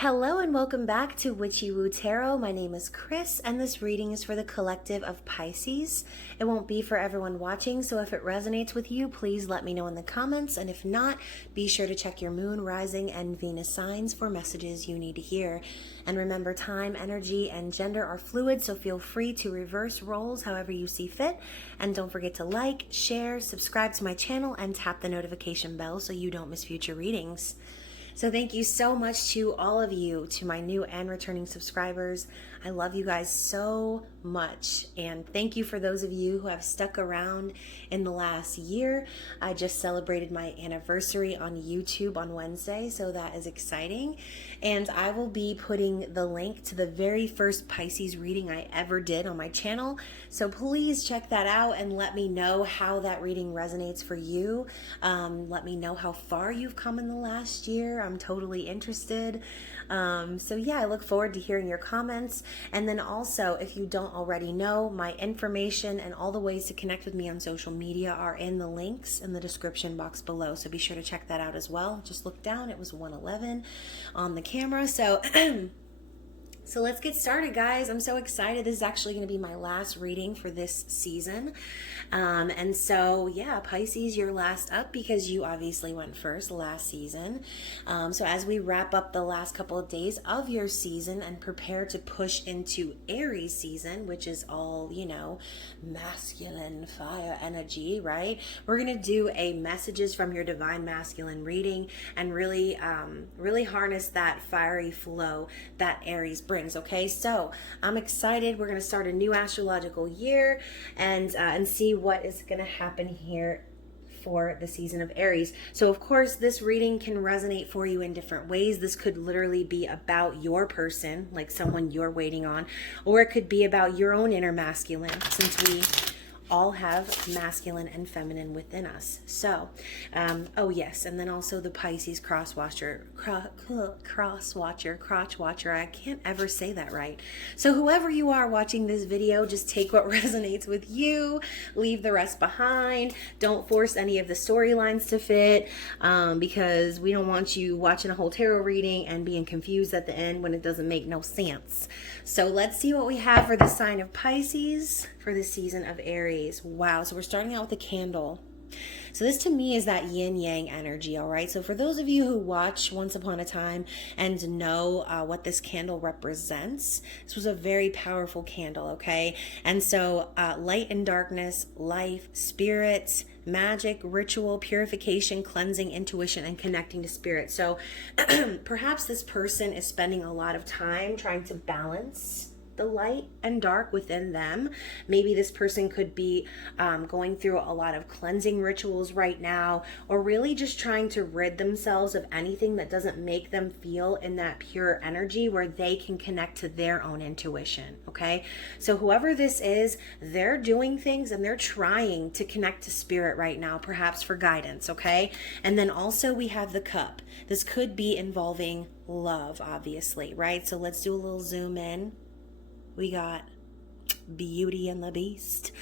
Hello and welcome back to Witchy-Woo Tarot. My name is Chris and this reading is for the collective of Pisces. It won't be for everyone watching, so if it resonates with you, please let me know in the comments, and if not, be sure to check your moon, rising, and Venus signs for messages you need to hear. And remember, time, energy, and gender are fluid, so feel free to reverse roles however you see fit. And don't forget to like, share, subscribe to my channel, and tap the notification bell so you don't miss future readings. So thank you so much to all of you, to my new and returning subscribers. I love you guys so much. And thank you for those of you who have stuck around in the last year. I just celebrated my anniversary on YouTube on Wednesday, so that is exciting. And I will be putting the link to the very first Pisces reading I ever did on my channel. So please check that out and let me know how that reading resonates for you. Let me know how far you've come in the last year. I'm totally interested. So yeah, I look forward to hearing your comments. And then also, if you don't already know, my information and all the ways to connect with me on social media are in the links in the description box below. So be sure to check that out as well. Just look down. It was 111 on the camera. So So let's get started, guys. I'm so excited. This is actually going to be my last reading for this season. And so, yeah, Pisces, you're last up because you obviously went first last season. So as we wrap up the last couple of days of your season and prepare to push into Aries season, which is all, you know, masculine fire energy, right? We're going to do a messages from your divine masculine reading and really harness that fiery flow that Aries brings. Okay, so I'm excited. We're going to start a new astrological year and see what is going to happen here for the season of Aries. So of course, this reading can resonate for you in different ways. This could literally be about your person, like someone you're waiting on, or it could be about your own inner masculine, since we all have masculine and feminine within us. So, oh yes, and then also the Pisces crotch watcher, I can't ever say that right. So whoever you are watching this video, just take what resonates with you, leave the rest behind. Don't force any of the storylines to fit, because we don't want you watching a whole tarot reading and being confused at the end when it doesn't make no sense. So let's see what we have for the sign of Pisces for the season of Aries. Wow, so we're starting out with a candle. So this to me is that yin-yang energy, all right? So for those of you who watch Once Upon a Time and know what this candle represents, this was a very powerful candle, okay? And so light and darkness, life, spirit, magic, ritual, purification, cleansing, intuition, and connecting to spirit. So perhaps this person is spending a lot of time trying to balance the light and dark within them. Maybe this person could be going through a lot of cleansing rituals right now, or really just trying to rid themselves of anything that doesn't make them feel in that pure energy where they can connect to their own intuition, okay? So whoever this is, they're doing things and they're trying to connect to spirit right now, perhaps for guidance, okay? And then also we have the cup. This could be involving love, obviously, right? So let's do a little zoom in. We got Beauty and the Beast.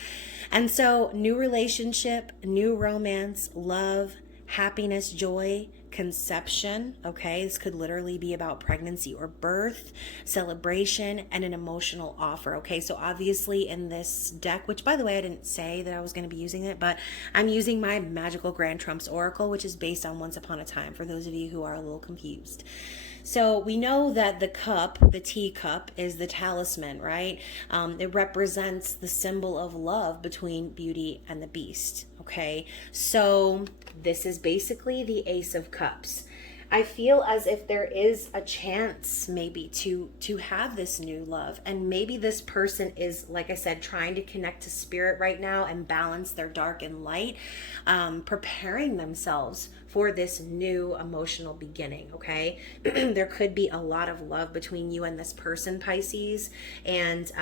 And so new relationship, new romance, love, happiness, joy, conception, okay? This could literally be about pregnancy or birth, celebration, and an emotional offer, okay? So obviously in this deck, which by the way, I didn't say that I was going to be using it, but I'm using my Magical Grand Trumps Oracle, which is based on Once Upon a Time, for those of you who are a little confused. So we know that the cup, the teacup, is the talisman, right? It represents the symbol of love between Beauty and the Beast, okay? So this is basically the Ace of Cups. I feel as if there is a chance maybe to have this new love, and maybe this person is, like I said, trying to connect to spirit right now and balance their dark and light, preparing themselves for this new emotional beginning, okay? There could be a lot of love between you and this person, Pisces, and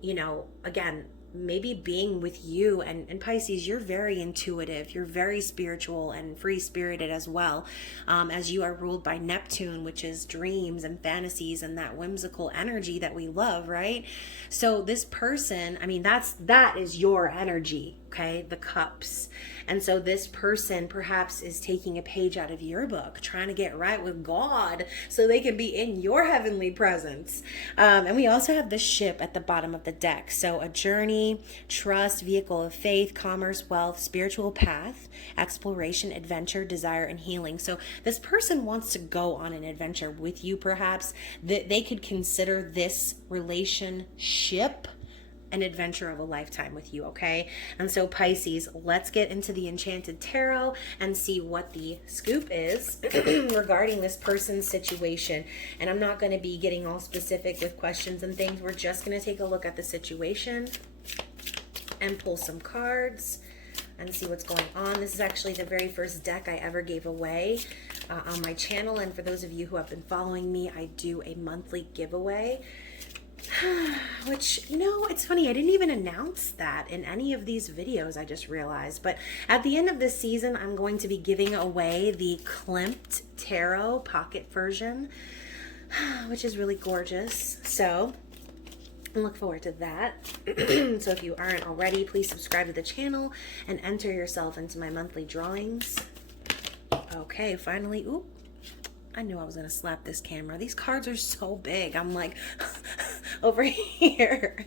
you know, again, maybe being with you and Pisces, you're very intuitive, you're very spiritual and free-spirited as well, as you are ruled by Neptune, which is dreams and fantasies and that whimsical energy that we love, right? So this person, I mean, that is your energy, Okay, the Cups. And so this person perhaps is taking a page out of your book, trying to get right with God so they can be in your heavenly presence. And we also have the Ship at the bottom of the deck. So a journey, trust, vehicle of faith, commerce, wealth, spiritual path, exploration, adventure, desire, and healing. So this person wants to go on an adventure with you, perhaps. That they could consider this relationship an adventure of a lifetime with you, okay? And so Pisces, let's get into the Enchanted Tarot and see what the scoop is regarding this person's situation. And I'm not going to be getting all specific with questions and things. We're just going to take a look at the situation and pull some cards and see what's going on. This is actually the very first deck I ever gave away on my channel. And for those of you who have been following me, I do a monthly giveaway. Which, you know, it's funny, I didn't even announce that in any of these videos, I just realized. But at the end of this season, I'm going to be giving away the Klimt Tarot Pocket version, which is really gorgeous. So I look forward to that. So if you aren't already, please subscribe to the channel and enter yourself into my monthly drawings. Okay, finally, ooh. I knew I was going to slap this camera. These cards are so big. I'm like over here.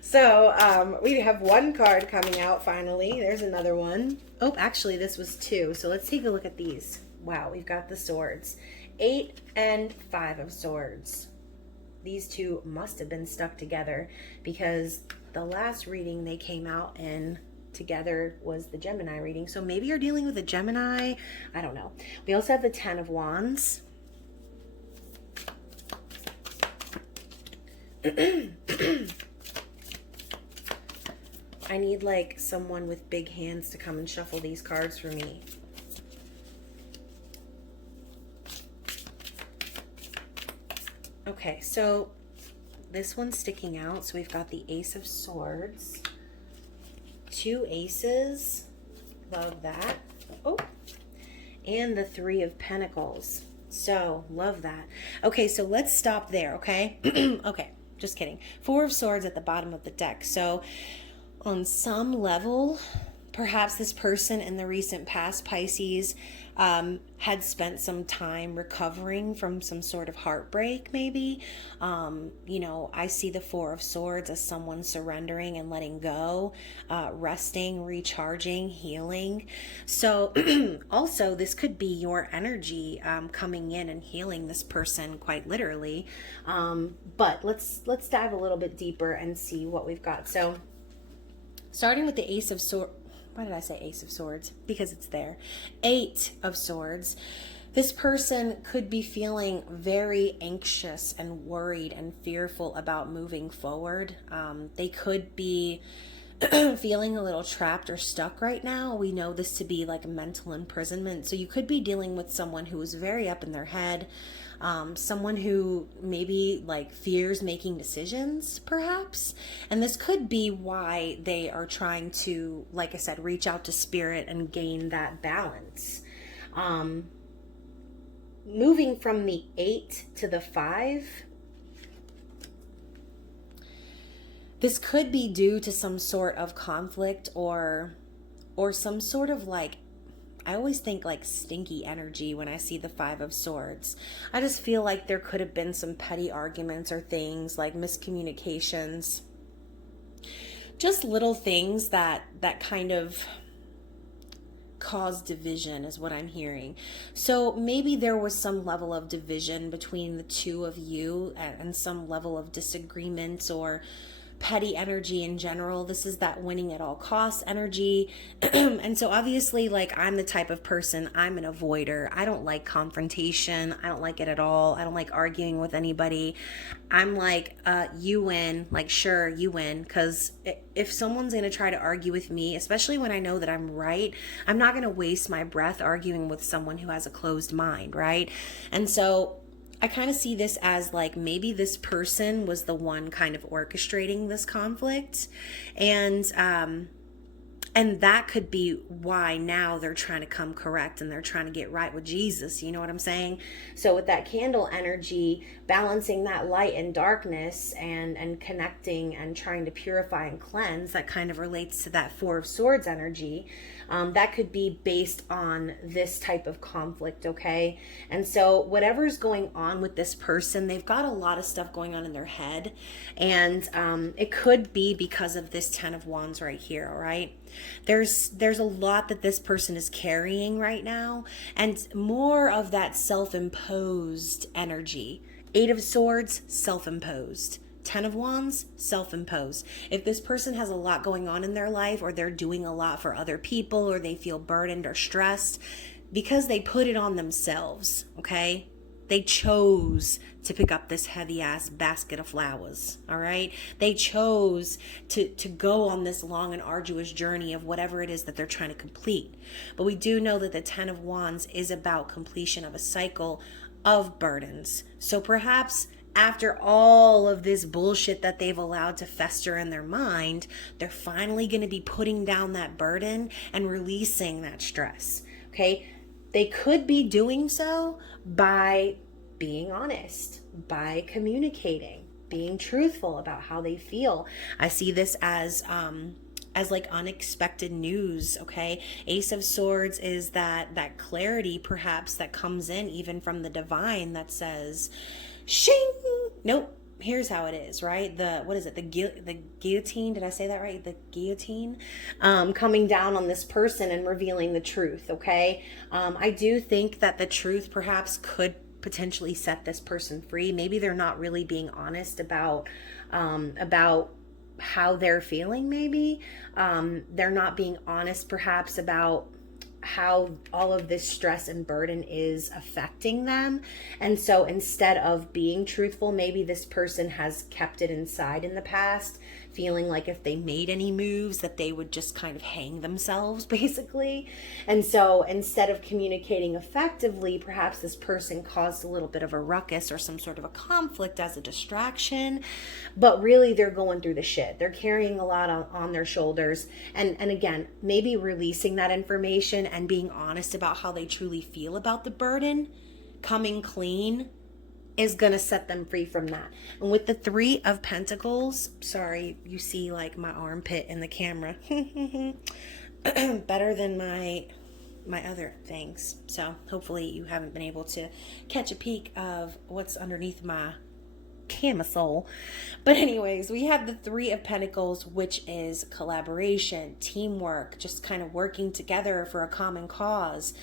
So we have one card coming out finally. There's another one. Oh, actually this was two. So let's take a look at these. Wow, we've got the swords. 8 and 5 of swords. These two must have been stuck together because the last reading they came out in together was the Gemini reading. So maybe you're dealing with a Gemini. I don't know. We also have the 10 of Wands. I need like someone with big hands to come and shuffle these cards for me. Okay, so this one's sticking out. So we've got the Ace of Swords. 2 aces, love that. Oh, and the 3 of Pentacles. So love that. Okay, so let's stop there. Okay. Okay, just kidding. 4 of Swords at the bottom of the deck. So on some level, perhaps this person in the recent past, Pisces, had spent some time recovering from some sort of heartbreak, maybe. You know, I see the 4 of Swords as someone surrendering and letting go, resting, recharging, healing. So also this could be your energy coming in and healing this person quite literally. But let's dive a little bit deeper and see what we've got. So starting with the Ace of Swords. Why did I say Ace of Swords? Because it's there. 8 of Swords. This person could be feeling very anxious and worried and fearful about moving forward. They could be feeling a little trapped or stuck right now. We know this to be like a mental imprisonment. So you could be dealing with someone who is very up in their head. Someone who maybe like fears making decisions, perhaps. And this could be why they are trying to, like I said, reach out to spirit and gain that balance. Moving from the 8 to the 5, this could be due to some sort of conflict or some sort of like, I always think like stinky energy when I see the 5 of Swords. I just feel like there could have been some petty arguments or things like miscommunications. Just little things that kind of cause division is what I'm hearing. So maybe there was some level of division between the two of you and some level of disagreement or petty energy in general. This is that winning at all costs energy. And so obviously, like, I'm the type of person, I'm an avoider. I don't like confrontation. I don't like it at all. I don't like arguing with anybody. I'm like, you win. Like, sure, you win. Because if someone's going to try to argue with me, especially when I know that I'm right, I'm not going to waste my breath arguing with someone who has a closed mind, right? And so I kind of see this as like maybe this person was the one kind of orchestrating this conflict. And And that could be why now they're trying to come correct and they're trying to get right with Jesus. You know what I'm saying? So with that candle energy, balancing that light and darkness and connecting and trying to purify and cleanse, that kind of relates to that Four of Swords energy. That could be based on this type of conflict, okay? And so whatever's going on with this person, they've got a lot of stuff going on in their head. And it could be because of this Ten of Wands right here, all right? There's a lot that this person is carrying right now, and more of that self-imposed energy. Eight of Swords, self-imposed. Ten of Wands, self-imposed. If this person has a lot going on in their life, or they're doing a lot for other people, or they feel burdened or stressed, because they put it on themselves, okay? They chose to pick up this heavy ass basket of flowers, all right? They chose to go on this long and arduous journey of whatever it is that they're trying to complete. But we do know that the Ten of Wands is about completion of a cycle of burdens. So perhaps after all of this bullshit that they've allowed to fester in their mind, they're finally going to be putting down that burden and releasing that stress, okay? They could be doing so by being honest, by communicating, being truthful about how they feel. I see this as like unexpected news, okay? Ace of Swords is that clarity perhaps that comes in even from the divine that says, shing, nope, here's how it is, right? What is it? The guillotine, did I say that right? The guillotine coming down on this person and revealing the truth, okay? I do think that the truth perhaps could potentially set this person free. Maybe they're not really being honest about how they're feeling, maybe. They're not being honest perhaps about how all of this stress and burden is affecting them. And so instead of being truthful, maybe this person has kept it inside in the past, feeling like if they made any moves that they would just kind of hang themselves, basically. And so instead of communicating effectively, perhaps this person caused a little bit of a ruckus or some sort of a conflict as a distraction, but really they're going through the shit. They're carrying a lot on their shoulders. And again, maybe releasing that information and being honest about how they truly feel about the burden, coming clean, is going to set them free from that. And with the Three of Pentacles, sorry, you see like my armpit in the camera. Better than my other things. So hopefully you haven't been able to catch a peek of what's underneath my camisole. But anyways, we have the Three of Pentacles, which is collaboration, teamwork, just kind of working together for a common cause.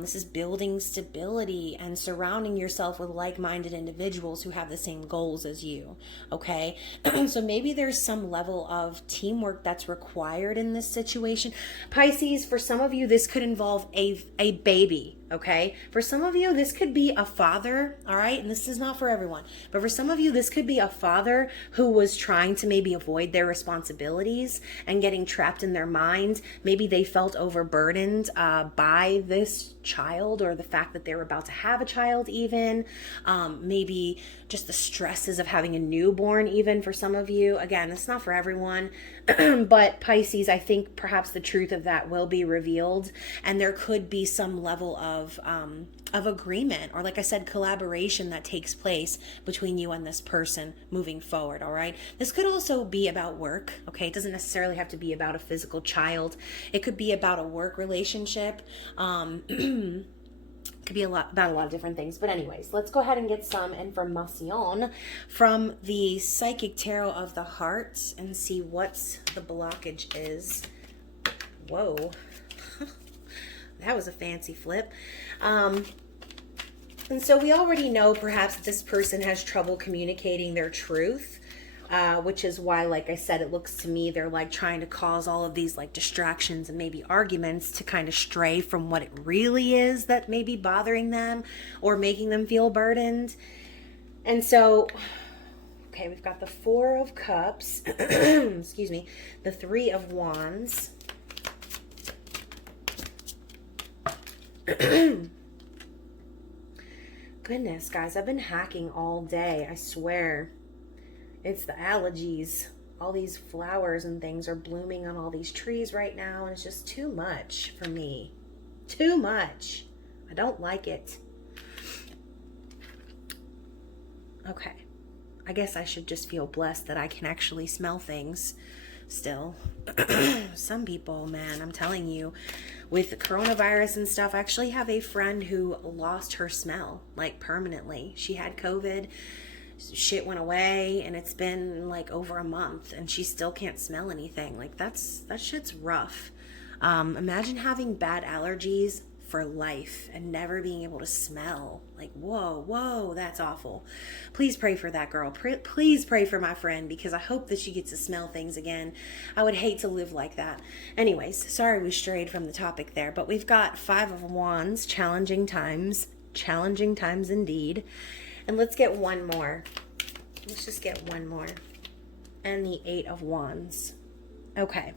This is building stability and surrounding yourself with like-minded individuals who have the same goals as you, okay? So maybe there's some level of teamwork that's required in this situation. Pisces, for some of you, this could involve a baby, okay? For some of you, this could be a father, all right? And this is not for everyone, but for some of you, this could be a father who was trying to maybe avoid their responsibilities and getting trapped in their mind. Maybe they felt overburdened by this child, or the fact that they were about to have a child even. Maybe just the stresses of having a newborn even for some of you. Again, it's not for everyone. But Pisces, I think perhaps the truth of that will be revealed, and there could be some level of agreement, or like I said, collaboration that takes place between you and this person moving forward, all right? This could also be about work, okay? It doesn't necessarily have to be about a physical child. It could be about a work relationship. Could be about a lot of different things. But anyways, let's go ahead and get some information from the Psychic Tarot of the Heart and see what's the blockage is. Whoa. That was a fancy flip. And so we already know perhaps this person has trouble communicating their truth, which is why, like I said, it looks to me they're like trying to cause all of these like distractions and maybe arguments to kind of stray from what it really is that may be bothering them or making them feel burdened. And so, okay, we've got the Four of Cups, excuse me, the Three of Wands, goodness, guys, I've been hacking all day, I swear. It's the allergies. all these flowers and things are blooming on all these trees right now, and it's just too much for me. Too much. I don't like it. Okay. I guess I should just feel blessed that I can actually smell things still. Some people, man, I'm telling you, with coronavirus and stuff, I actually have a friend who lost her smell, like permanently. She had COVID, shit went away, and it's been like over a month, and she still can't smell anything. Like that shit's rough. Imagine having bad allergies for life and never being able to smell. Like, whoa, that's awful. Please pray for that girl. Please pray for my friend, because I hope that she gets to smell things again. I would hate to live like that. Anyways, sorry we strayed from the topic there, but we've got 5 of Wands, challenging times indeed. And let's get one more. Let's just get one more. And the 8 of Wands. Okay.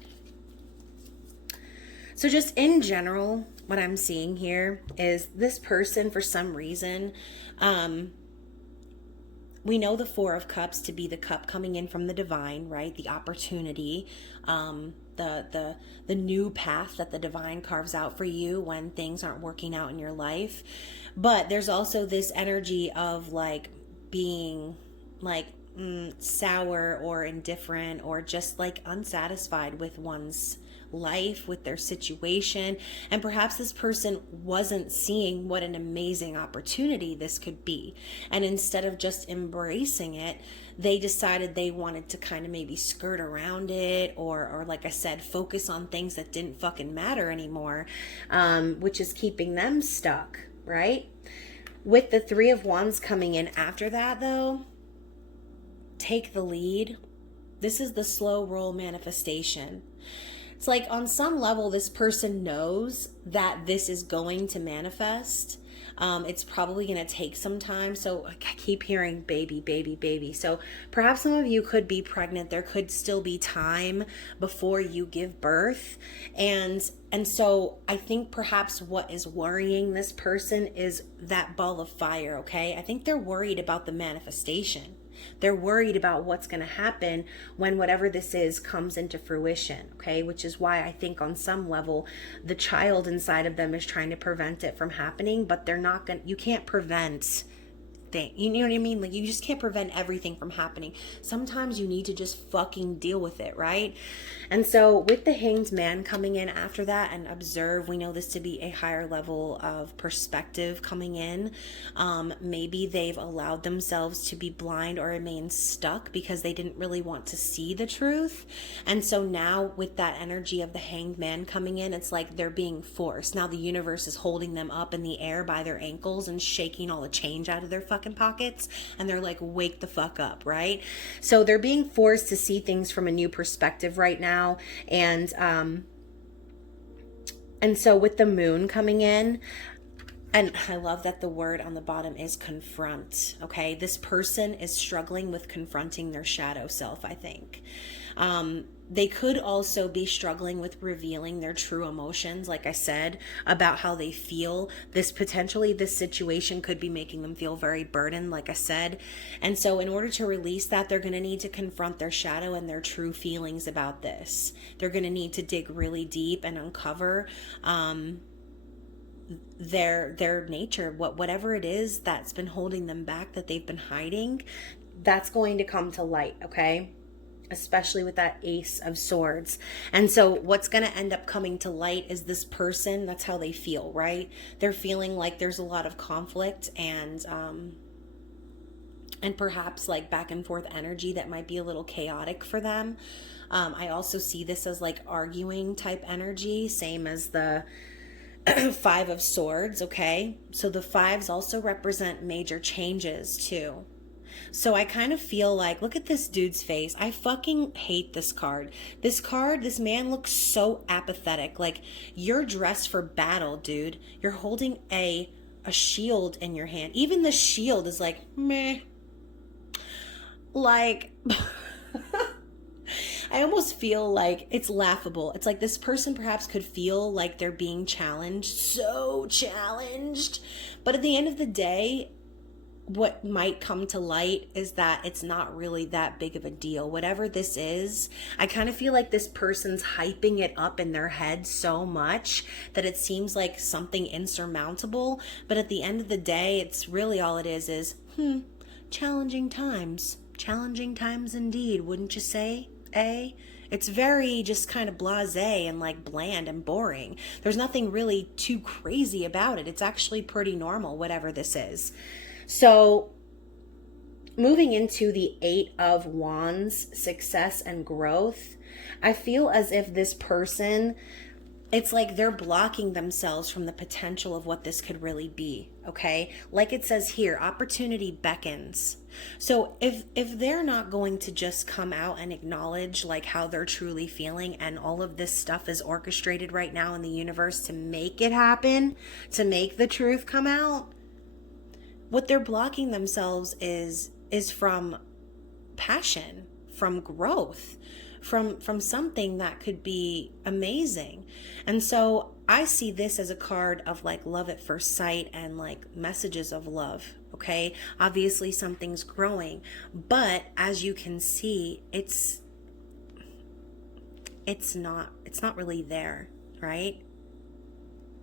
So just in general, what I'm seeing here is this person, for some reason, we know the 4 of Cups to be the cup coming in from the divine, right? The opportunity, the new path that the divine carves out for you when things aren't working out in your life. But there's also this energy of like being like sour or indifferent or just like unsatisfied with one's life, with their situation. And perhaps this person wasn't seeing what an amazing opportunity this could be. And instead of just embracing it, they decided they wanted to kind of maybe skirt around it, or like I said, focus on things that didn't fucking matter anymore, which is keeping them stuck, right? With the 3 of Wands coming in after that, though, take the lead. This is the slow roll manifestation. It's like on some level, this person knows that this is going to manifest. It's probably going to take some time. So I keep hearing baby, baby, baby. So perhaps some of you could be pregnant. There could still be time before you give birth. And so I think perhaps what is worrying this person is that ball of fire, okay? I think they're worried about the manifestation. They're worried about what's going to happen when whatever this is comes into fruition, okay? Which is why I think on some level, the child inside of them is trying to prevent it from happening, but they're not going to, you can't prevent thing. You know what I mean? Like, you just can't prevent everything from happening. Sometimes you need to just fucking deal with it, right? And so with the Hanged Man coming in after that, and observe, we know this to be a higher level of perspective coming in. Maybe they've allowed themselves to be blind or remain stuck because they didn't really want to see the truth. And so now with that energy of the Hanged Man coming in, it's like they're being forced. Now the universe is holding them up in the air by their ankles and shaking all the change out of their fucking pockets, and they're like, wake the fuck up, right? So they're being forced to see things from a new perspective right now. And so with the Moon coming in, and I love that the word on the bottom is confront, okay? This person is struggling with confronting their shadow self, I think. They could also be struggling with revealing their true emotions, like I said, about how they feel. This situation could be making them feel very burdened, like I said. And so in order to release that, they're going to need to confront their shadow and their true feelings about this. They're going to need to dig really deep and uncover their nature, whatever it is that's been holding them back, that they've been hiding. That's going to come to light, okay? Especially with that Ace of Swords. And so what's going to end up coming to light is this person, that's how they feel, right? They're feeling like there's a lot of conflict and perhaps like back and forth energy that might be a little chaotic for them. I also see this as like arguing type energy, same as the 5 of Swords, okay? So the 5s also represent major changes too. So I kind of feel like, look at this dude's face. I fucking hate this card. This man looks so apathetic. Like, you're dressed for battle, dude. You're holding a shield in your hand. Even the shield is like, meh. Like, I almost feel like it's laughable. It's like this person perhaps could feel like they're being challenged. So challenged. But at the end of the day, what might come to light is that it's not really that big of a deal. Whatever this is, I kind of feel like this person's hyping it up in their head so much that it seems like something insurmountable. But at the end of the day, it's really all it is challenging times. Challenging times indeed, wouldn't you say, eh? It's very just kind of blasé and like bland and boring. There's nothing really too crazy about it. It's actually pretty normal, whatever this is. So moving into the 8 of Wands, success and growth, I feel as if this person, it's like they're blocking themselves from the potential of what this could really be, okay? Like it says here, opportunity beckons. So if they're not going to just come out and acknowledge like how they're truly feeling, and all of this stuff is orchestrated right now in the universe to make it happen, to make the truth come out, what they're blocking themselves is from passion, from growth, from something that could be amazing. And so I see this as a card of like love at first sight and like messages of love. Okay, obviously something's growing, but as you can see, it's not really there, right?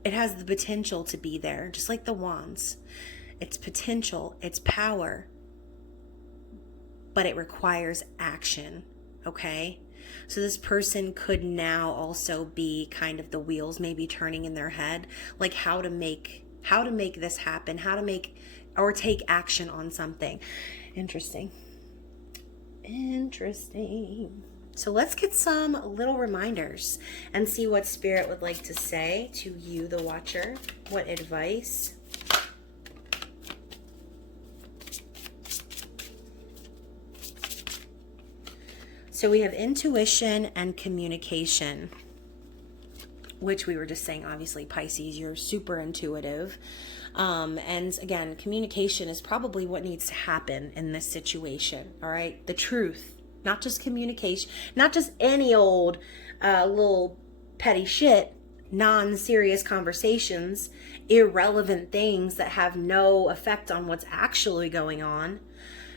It has the potential to be there, just like the wands. It's potential, it's power, but it requires action, okay? So this person could now also be kind of the wheels maybe turning in their head, like how to make this happen, how to make or take action on something. Interesting. So let's get some little reminders and see what Spirit would like to say to you, the watcher. What advice? So we have intuition and communication, which we were just saying, obviously, Pisces, you're super intuitive. And again, communication is probably what needs to happen in this situation. All right. The truth, not just communication, not just any old little petty shit, non-serious conversations, irrelevant things that have no effect on what's actually going on.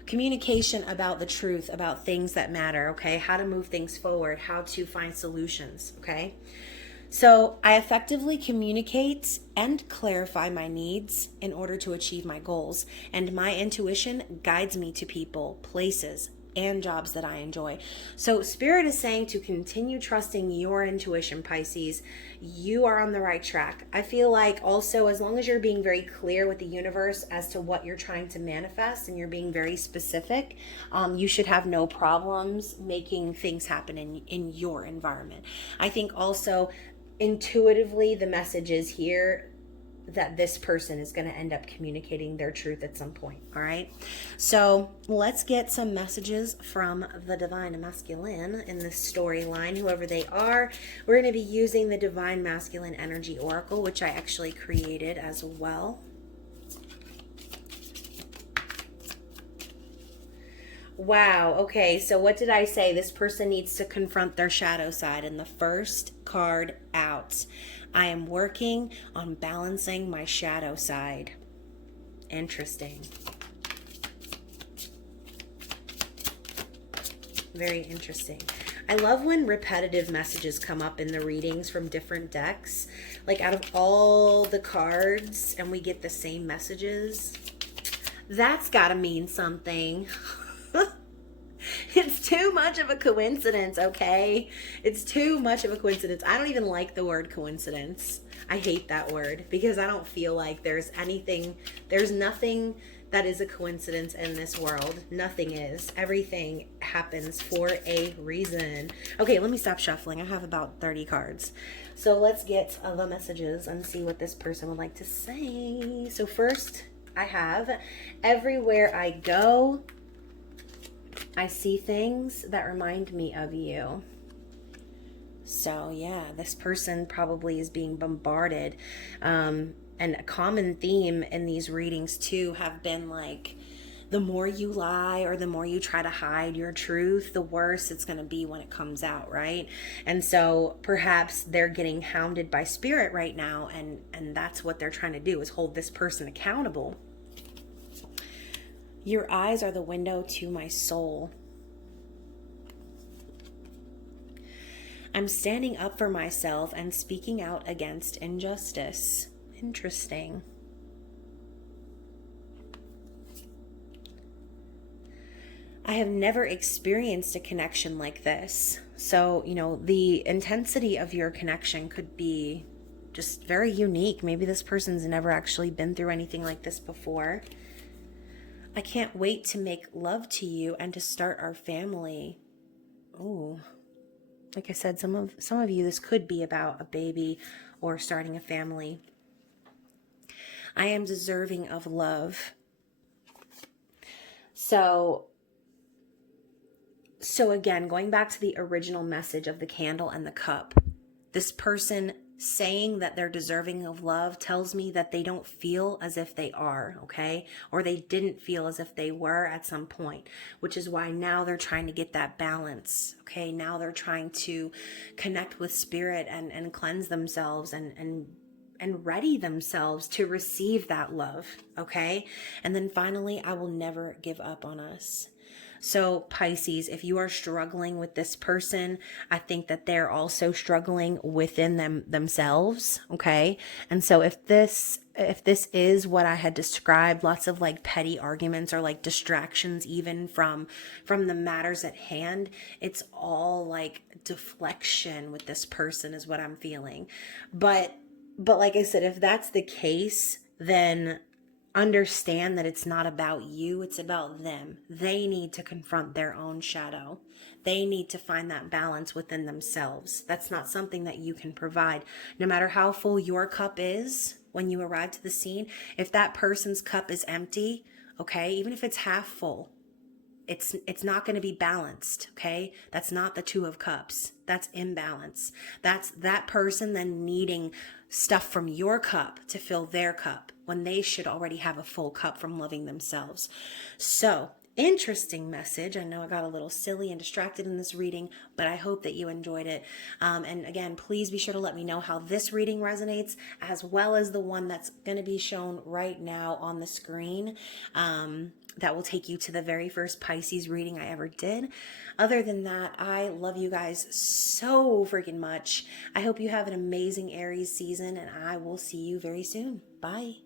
Communication about the truth, about things that matter, okay? How to move things forward, how to find solutions, okay? So I effectively communicate and clarify my needs in order to achieve my goals. And my intuition guides me to people, places, and jobs that I enjoy. So Spirit is saying to continue trusting your intuition, Pisces. You are on the right track. I feel like also, as long as you're being very clear with the universe as to what you're trying to manifest and you're being very specific, you should have no problems making things happen in your environment. I think also intuitively the message is here that this person is going to end up communicating their truth at some point. All right. So let's get some messages from the Divine Masculine in this storyline, whoever they are. We're going to be using the Divine Masculine Energy Oracle, which I actually created as well. Wow. Okay. So what did I say? This person needs to confront their shadow side. And the first card out, I am working on balancing my shadow side. Interesting. Very interesting. I love when repetitive messages come up in the readings from different decks. Like out of all the cards and we get the same messages. That's gotta mean something. It's too much of a coincidence, okay? It's too much of a coincidence. I don't even like the word coincidence. I hate that word because I don't feel like there's nothing that is a coincidence in this world. Nothing is. Everything happens for a reason. Okay, let me stop shuffling. I have about 30 cards. So let's get the messages and see what this person would like to say. So first, I have, everywhere I go, I see things that remind me of you. So yeah, this person probably is being bombarded. And a common theme in these readings too have been like, the more you lie or the more you try to hide your truth, the worse it's going to be when it comes out, right? And so perhaps they're getting hounded by Spirit right now, and that's what they're trying to do, is hold this person accountable. Your eyes are the window to my soul. I'm standing up for myself and speaking out against injustice. Interesting. I have never experienced a connection like this. So, the intensity of your connection could be just very unique. Maybe this person's never actually been through anything like this before. I can't wait to make love to you and to start our family. Ooh. Like I said, some of you, this could be about a baby or starting a family. I am deserving of love. So again, going back to the original message of the candle and the cup, this person saying that they're deserving of love tells me that they don't feel as if they are, okay? Or they didn't feel as if they were at some point, which is why now they're trying to get that balance, okay? Now they're trying to connect with spirit and cleanse themselves and ready themselves to receive that love, okay? And then finally, I will never give up on us. So Pisces, if you are struggling with this person, I think that they're also struggling within themselves, okay? And so if this is what I had described, lots of like petty arguments or like distractions even from the matters at hand, it's all like deflection with this person is what I'm feeling. But like I said, if that's the case, then understand that it's not about you, it's about them. They need to confront their own shadow. They need to find that balance within themselves. That's not something that you can provide. No matter how full your cup is when you arrive to the scene, if that person's cup is empty, okay, even if it's half full, it's not going to be balanced, okay? That's not the Two of Cups. That's imbalance. That's that person then needing stuff from your cup to fill their cup when they should already have a full cup from loving themselves. So, interesting message. I know I got a little silly and distracted in this reading, but I hope that you enjoyed it. And again, please be sure to let me know how this reading resonates, as well as the one that's going to be shown right now on the screen. That will take you to the very first Pisces reading I ever did. Other than that, I love you guys so freaking much. I hope you have an amazing Aries season, and I will see you very soon. Bye.